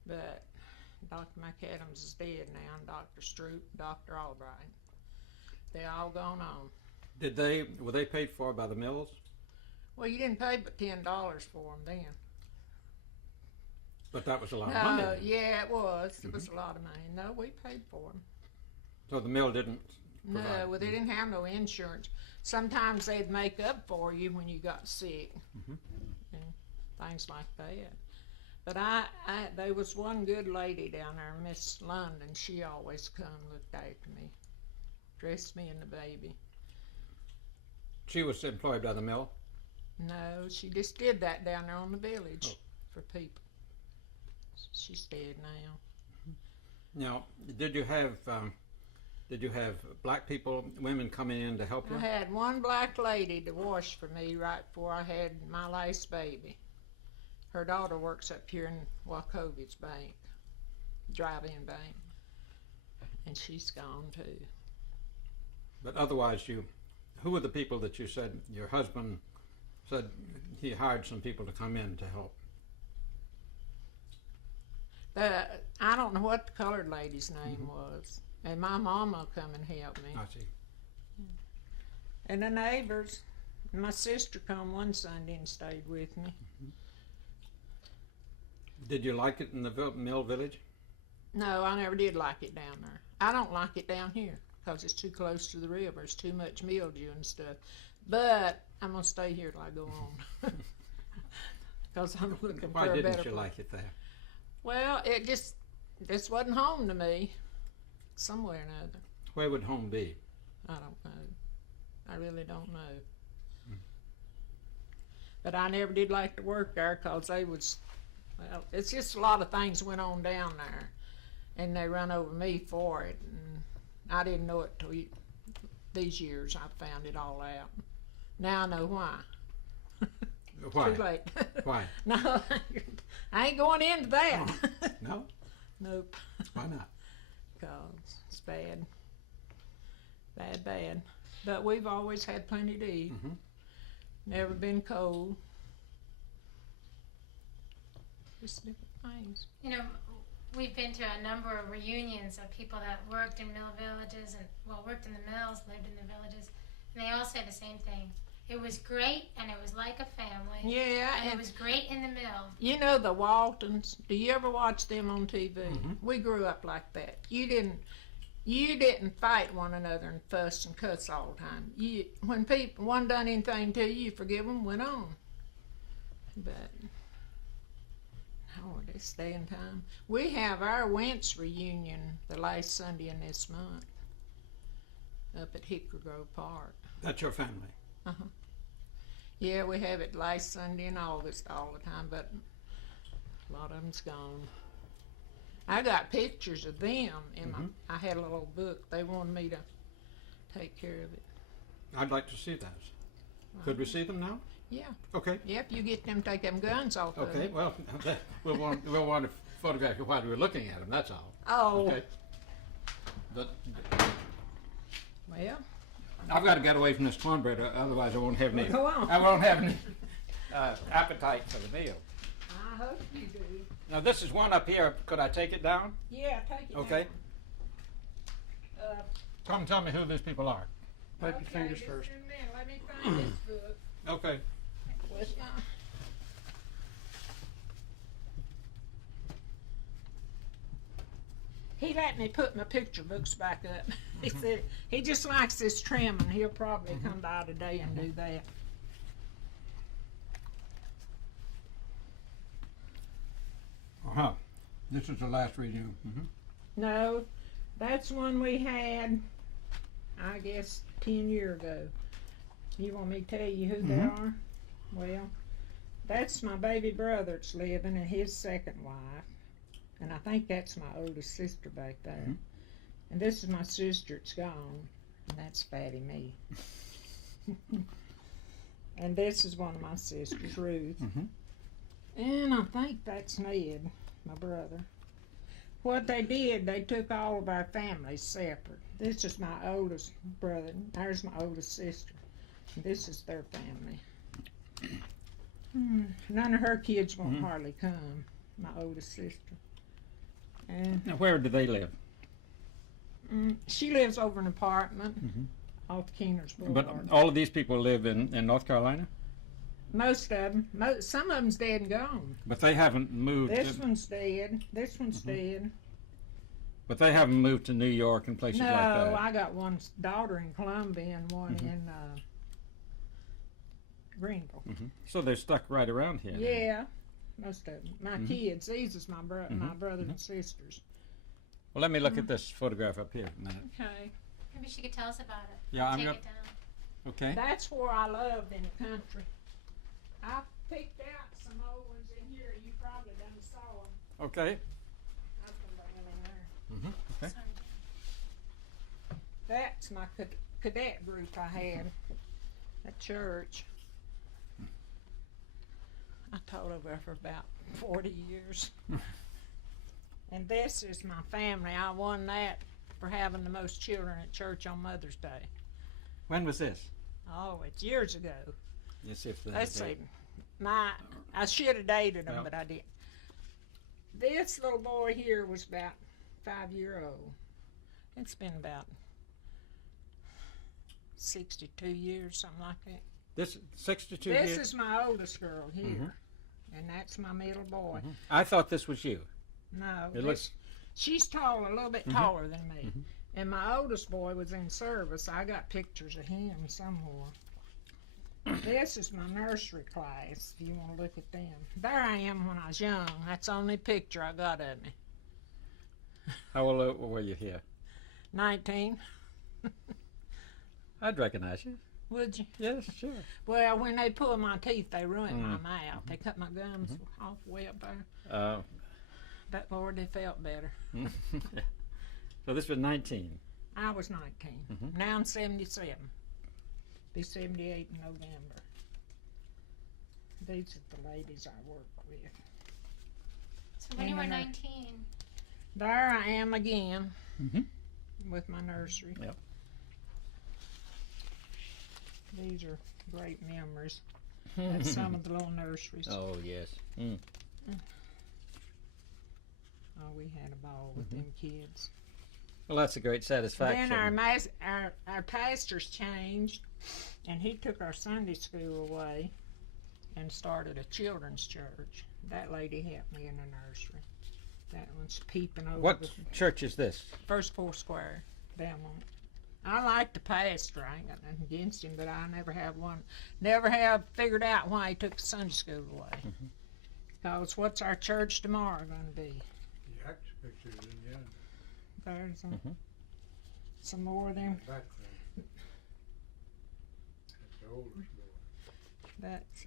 But Dr. McAdams is dead now, and Dr. Stroop, Dr. Albright. They all gone on. Were they paid for by the mills? Well, you didn't pay but $10 for them then. But that was a lot of money. Yeah, it was. It was a lot of money. No, we paid for them. So the mill didn't provide? No, well, they didn't have no insurance. Sometimes they'd make up for you when you got sick and things like that. But there was one good lady down there, Miss London. She always come and looked after me, dressed me and the baby. She was employed by the mill? No, she just did that down there on the village for people. She's dead now. Now, did you have black people, women coming in to help you? I had one black lady to wash for me right before I had my last baby. Her daughter works up here in Wachovitz Bank, drive-in bank, and she's gone too. But otherwise, who were the people that you said your husband said he hired some people to come in to help? I don't know what the colored lady's name was, and my mama come and help me. I see. And the neighbors, my sister come one Sunday and stayed with me. Did you like it in the mill village? No, I never did like it down there. I don't like it down here because it's too close to the river. It's too much mildew and stuff. But I'm going to stay here till I go on because I'm looking Why for a better didn't you place. like it there? Well, this wasn't home to me, somewhere or another. Where would home be? I don't know. I really don't know. But I never did like to work there because they was, well, it's just a lot of things went on down there, and they run over me for it, and I didn't know it till these years. I found it all out. Now I know why. Why? Too late. Why? No, I ain't going into that. No? Nope. Why not? Because it's bad. Bad. But we've always had plenty to eat. Never been cold. Just different things. You know, we've been to a number of reunions of people that worked in mill villages and, well, worked in the mills, lived in the villages, and they all say the same thing. It was great, and it was like a family. Yeah. And it was great in the mill. You know the Waltons? Do you ever watch them on TV? We grew up like that. You didn't fight one another and fuss and cuss all the time. When people one done anything to you, forgive them, went on. But this day and time, we have our Wentz reunion the last Sunday in this month up at Hickory Grove Park. That's your family? Yeah, we have it last Sunday in August all the time, but a lot of them's gone. I got pictures of them in I had a little book. They wanted me to take care of it. I'd like to see those. Could we see them now? Yeah. Okay. Yep, you get them, take them guns off of Okay, them. well, we'll want to photograph you while we're looking at them, that's all. Oh. Okay. But Well, I've got to get away from this cornbread, otherwise I won't have any. Go on. I won't have any appetite for the meal. I hope you do. Now this is one up here. Could I take it down? Yeah, take it Okay. down. Come tell me who these people are. Wipe your fingers just first. a minute. Let me find this book. Okay. What's my... He let me put my picture books back up. He said he just likes this trimming. He'll probably come by today and do that. Uh-huh. This is the last reading. Mm-hmm. No, that's one we had, I guess, 10 years ago. You want me to tell you who they are? Well, that's my baby brother that's living and his second wife. And I think that's my oldest sister back there. And this is my sister that's gone. And that's Fatty me. And this is one of my sisters, Ruth. And I think that's Ned, my brother. What they did, they took all of our families separate. This is my oldest brother. There's my oldest sister. This is their family. None of her kids won't hardly come, my oldest sister. And Now where do they live? she lives over an apartment off Keener's But Boulevard. all of these people live in North Carolina? Most of them. Some of them's dead and gone. But they haven't moved. This one's dead. This one's dead. But they haven't moved to New York and places No, like that. I got one daughter in Columbia and one in Greenville. So they're stuck right around here. then. Yeah, most of them. My kids. These is my brothers and sisters. Well, let me look at this photograph up here a minute. Okay. Maybe she could tell us about it. Yeah, I'm Take gonna. it down. Okay. That's where I loved in the country. I picked out some old ones in here. You probably done saw them. Okay. I put them in there. Okay. Sorry. That's my cadet group I had at church. I taught over there for about 40 years. And this is my family. I won that for having the most children at church on Mother's Day. When was this? Oh, it's years ago. Let's see if Let's see. I should have dated them, Well. but I didn't. This little boy here was about 5-year old. It's been about 62 years, something like that. This 62 This years. is my oldest girl here, and that's my middle boy. I thought this was you. No, It looks. she's tall, a little bit taller than me. And my oldest boy was in service. I got pictures of him somewhere. This is my nursery class, if you want to look at them. There I am when I was young. That's the only picture I got of me. How old were you here? 19. I'd recognize you. Would you? Yes, sure. Well, when they pulled my teeth, they ruined my mouth. They cut my gums off way up there. But Lord, they felt better. So this was 19. I was 19. Now I'm 77. Be 78 in November. These are the ladies I work with. So when you were And, 19, There I am again Mhm. with my nursery. Yep. These are great memories at some of the little nurseries. Oh yes. Oh, we had a ball with them kids. Well, that's a great satisfaction. Then our pastors changed, and he took our Sunday school away and started a children's church. That lady helped me in the nursery. That one's peeping over What the church is this? first four square down on it. I like the pastor. I ain't got nothing against him, but I never have figured out why he took the Sunday school away. Because what's our church tomorrow going to be? Jack's pictures in the end. There's some more of them. Back then. That's the oldest boy. That's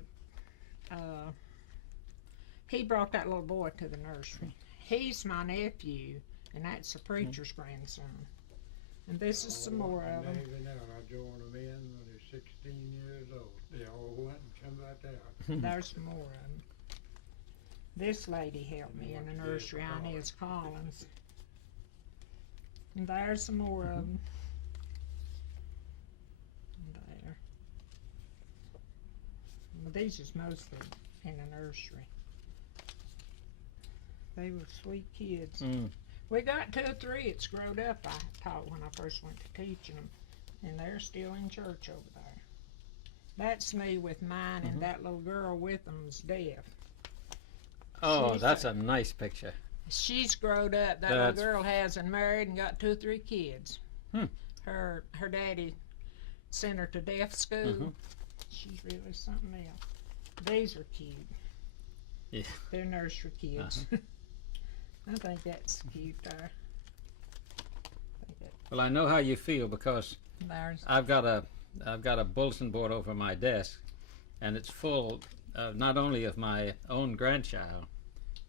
he brought that little boy to the nursery. He's my nephew, and that's the preacher's grandson. And this is some more of them. Navy now. I joined them in when they're 16 years old. They all went and come back out. There's some more of them. This lady helped me in the nursery, Inez Collins. And there's some more of them. But these is mostly in the nursery. They were sweet kids. Mm. We got 2 or 3 that's growed up, I taught when I first went to teaching them. And they're still in church over there. That's me with mine, and that little girl with them's deaf. Oh, She's that's a nice picture. She's growed up. That little girl has and married and got 2 or 3 kids. Hmm. Her daddy sent her to deaf school. She's really something else. These are cute. Yeah. They're nursery kids. I think that's cute there. Well, I know how you feel because I've got a bulletin board over my desk, and it's full not only of my own grandchild,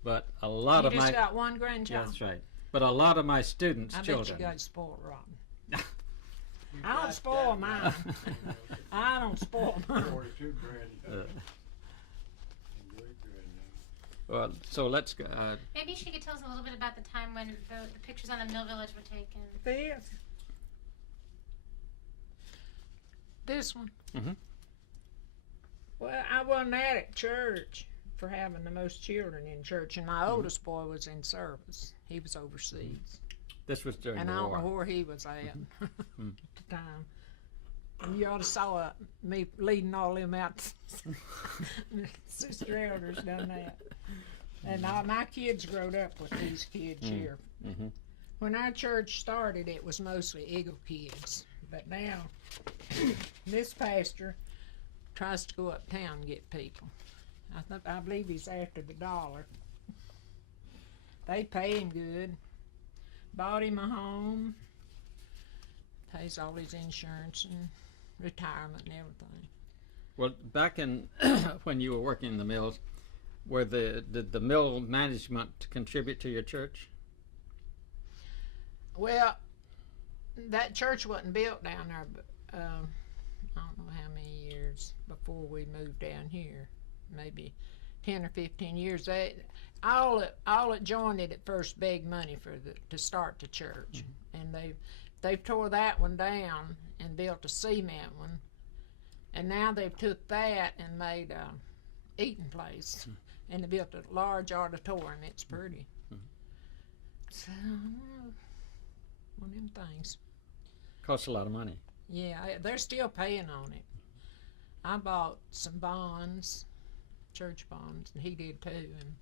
but a lot of my. You just got one grandchild. That's right. But a lot of my students' I children. bet you got spoiled rotten. I don't spoil mine. I don't spoil mine. 42 grand. Well, so let's go. Maybe she could tell us a little bit about the time when the pictures on the Mill Village were taken. This one. Mm-hmm. Well, I wasn't at church for having the most children in church, and my oldest boy was in service. He was overseas. This was during And the I don't war. know where he was at at the time. And you ought to saw me leading all them out. Sister Elders done that. And all my kids growed up with these kids here. Mm-hmm. When our church started, it was mostly Eagle kids. But now, this pastor tries to go uptown and get people. I believe he's after the dollar. They pay him good. Bought him a home. Pays all his insurance and retirement and everything. Well, back in when you were working in the mills, did the mill management contribute to your church? Well, that church wasn't built down there, but I don't know how many years before we moved down here. Maybe 10 or 15 years. All that joined it at first begged money to start the church, and they've tore that one down and built a cement one, and now they've took that and made a eating place, and they built a large auditorium. It's pretty. So, one of them things. Costs a lot of money. Yeah, they're still paying on it. I bought some bonds, church bonds, and he did too, and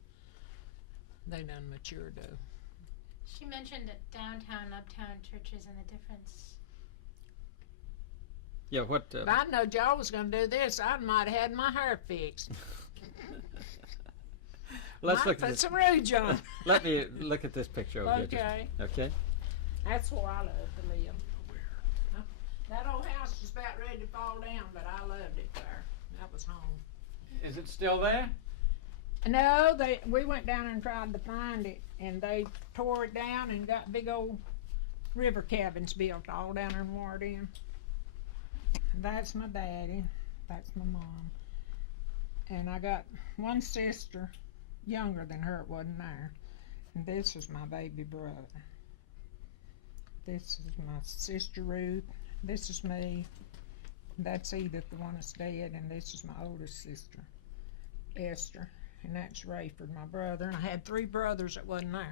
they done matured though. She mentioned downtown, uptown churches and the difference. Yeah, what? If I knowed y'all was going to do this, I might have had my hair fixed. Let's look at put this. some rouge on. Let me look at this picture over here. Okay. Okay. That's where I love to live. That old house was about ready to fall down, but I loved it there. That was home. Is it still there? No, we went down and tried to find it, and they tore it down and got big old river cabins built all down there in Warden. That's my daddy. That's my mom. And I got one sister, younger than her, it wasn't there. And this is my baby brother. This is my sister Ruth. This is me. That's Edith, the one that's dead, and this is my oldest sister, Esther. And that's Rayford, my brother. And I had 3 brothers that wasn't there.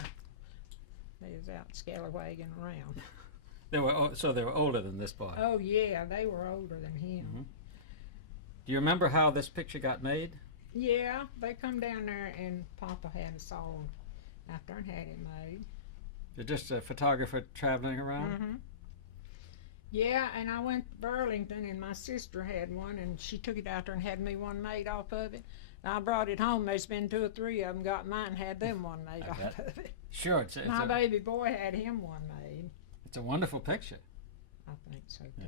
They was out scalawagging around. They were older than this boy. Oh yeah, they were older than him. Do you remember how this picture got made? Yeah, they come down there and Papa had us all out there and had it made. You're just a photographer traveling around? Yeah, and I went to Burlington and my sister had one and she took it out there and had me one made off of it. And I brought it home. There's been 2 or 3 of them got mine, had them one made off of it. Sure. It's My baby boy had him one made. It's a wonderful picture. I think so too. Yeah.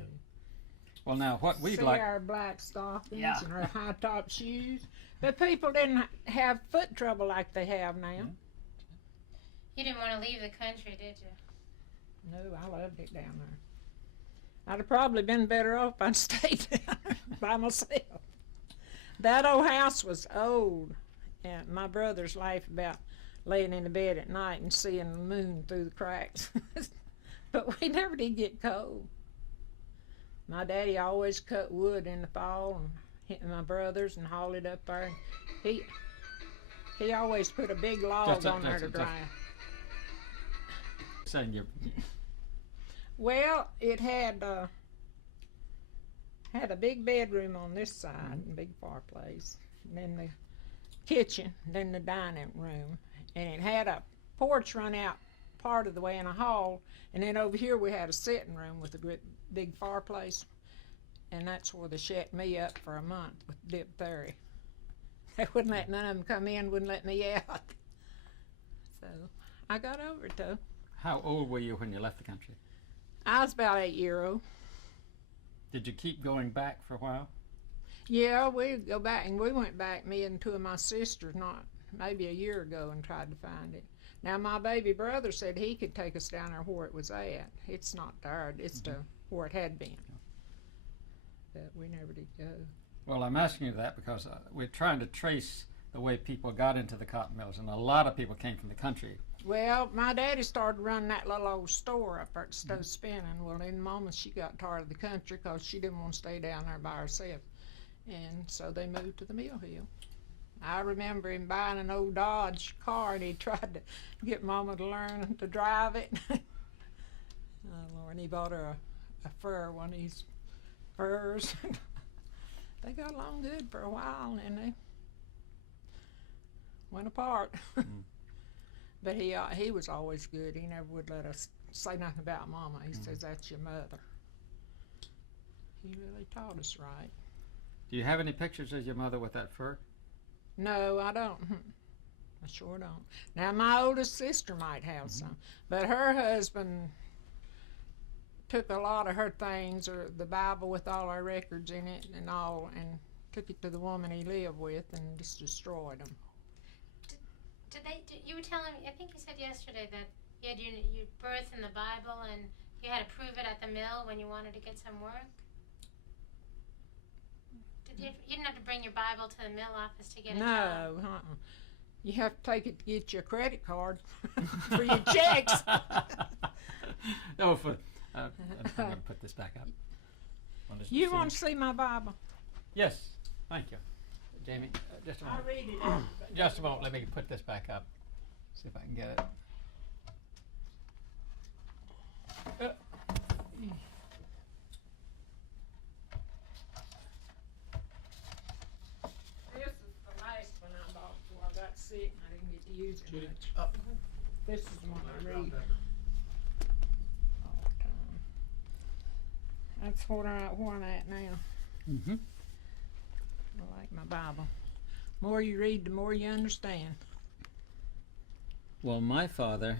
Well, now what we'd See like. our black stockings and our high top shoes. But people didn't have foot trouble like they have now. You didn't want to leave the country, did you? No, I loved it down there. I'd have probably been better off if I'd stayed down there by myself. That old house was old. And my brothers laughed about laying in the bed at night and seeing the moon through the cracks. But we never did get cold. My daddy always cut wood in the fall, and my brothers and hauled it up there. He always put a big log on there to dry. Saying you. Well, it had a big bedroom on this side, and a big fireplace, and then the kitchen, then the dining room, and it had a porch run out part of the way in a hall, and then over here we had a sitting room with a great big fireplace, and that's where they shut me up for a month with diphtheria. They wouldn't let none of them come in, wouldn't let me out. So I got over it though. How old were you when you left the country? I was about 8 years old. Did you keep going back for a while? Yeah, we'd go back, and we went back, me and two of my sisters, not maybe a year ago, and tried to find it. Now, my baby brother said he could take us down there where it was at. It's not there, it's to where it had been. But we never did go. Well, I'm asking you that because we're trying to trace the way people got into the cotton mills, and a lot of people came from the country. Well, my daddy started running that little old store up there at Stowe Spinning. Well, in the moment she got tired of the country because she didn't want to stay down there by herself. And so they moved to the Mill Hill. I remember him buying an old Dodge car, and he tried to get Mama to learn to drive it. Oh, Lord, he bought her a fur, one of these furs. They got along good for a while, and they went apart. But he was always good. He never would let us say nothing about Mama. He says, that's your mother. He really taught us right. Do you have any pictures of your mother with that fur? No, I don't. I sure don't. Now, my oldest sister might have some, but her husband took a lot of her things, or the Bible with all our records in it and all, and took it to the woman he lived with and just destroyed them. You were telling me, I think you said yesterday that you had your birth in the Bible and you had to prove it at the mill when you wanted to get some work? You didn't have to bring your Bible to the mill office to get a job? No, you have to take it to get your credit card for your checks. No, I'm going to put this back up. You want to see my Bible? Yes, thank you. Jamie, just a moment. I'll read it. Just a moment, let me put this back up. See if I can get it. This is the last one I bought before I got sick and I didn't get to use it much. This is the one I read all the time. That's where I'm at now. I like my Bible. The more you read, the more you understand. Well, my father,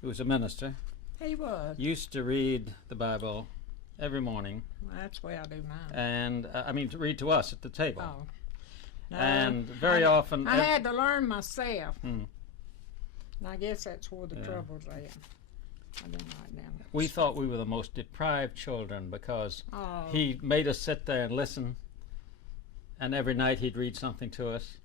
who was a minister, He was. used to read the Bible every morning, Well, that's the way I do mine. and to read to us at the table. Oh. No, And very often, I had to learn myself. Hmm. And I guess that's where the trouble's at. I didn't write down. we thought we were the most deprived children because Oh. he made us sit there and listen, and every night he'd read something to us.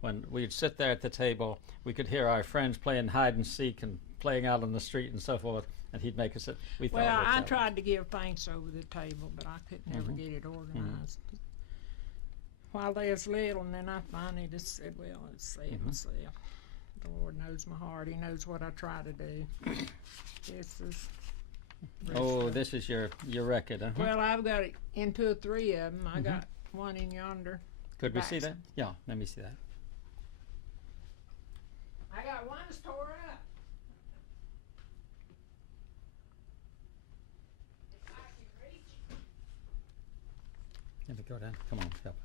When we'd sit there at the table, we could hear our friends playing hide and seek and playing out on the street and so forth, and he'd make us sit. We thought Well, we were I clever. tried to give thanks over the table, but I could never get it organized. While they was little, and then I finally just said, well, let's see it myself. The Lord knows my heart. He knows what I try to do. This is... Oh, this is your record, huh? Well, I've got it in 2 or 3 of them. I got one in yonder. Could we see back. that? Yeah, let me see that. I got one that's tore up. If I can reach it. Let me go down. Come on, help.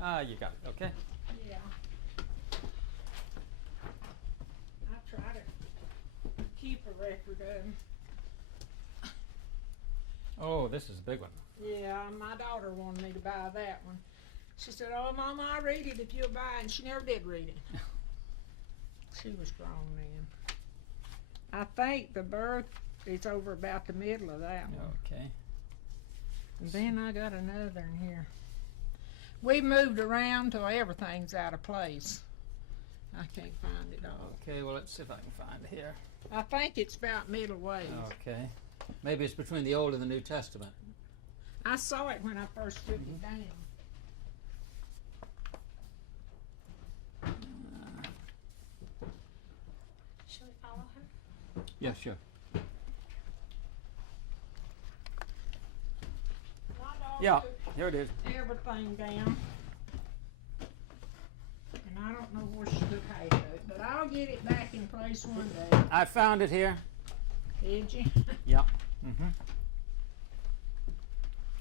Ah, you got it, okay? Yeah. I try to keep a record of them. Oh, this is a big one. Yeah, my daughter wanted me to buy that one. She said, oh, Mama, I'll read it if you'll buy it. And she never did read it. She was grown then. I think the birth is over about the middle of that one. Okay. And then I got another in here. We moved around till everything's out of place. I can't find it all. Okay, well, let's see if I can find it here. I think it's about middle way. Okay. Maybe it's between the Old and the New Testament. I saw it when I first took it down. Should we follow her? Yeah, sure. My dog Yeah, took here it is. everything down. And I don't know where she took half of it, but I'll get it back in place one day. I found it here. Did you? Yeah.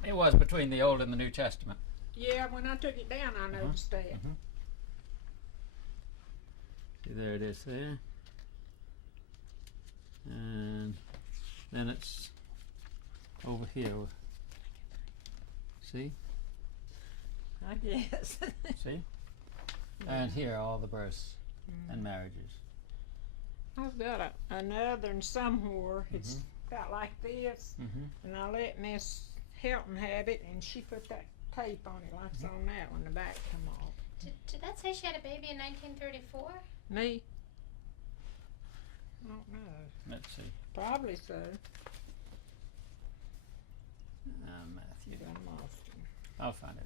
It was between the Old and the New Testament. Yeah, when I took it down, I noticed that. See, there it is there. And then it's over here. See? I guess. See? And here are all the births and marriages. I've got another one somewhere. It's about like this. And I let Miss Helton have it, and she put that tape on it like it's on that when the back come off. Did that say she had a baby in 1934? Me? I don't know. Let's see. Probably so. Matthew. But I lost him. I'll find it.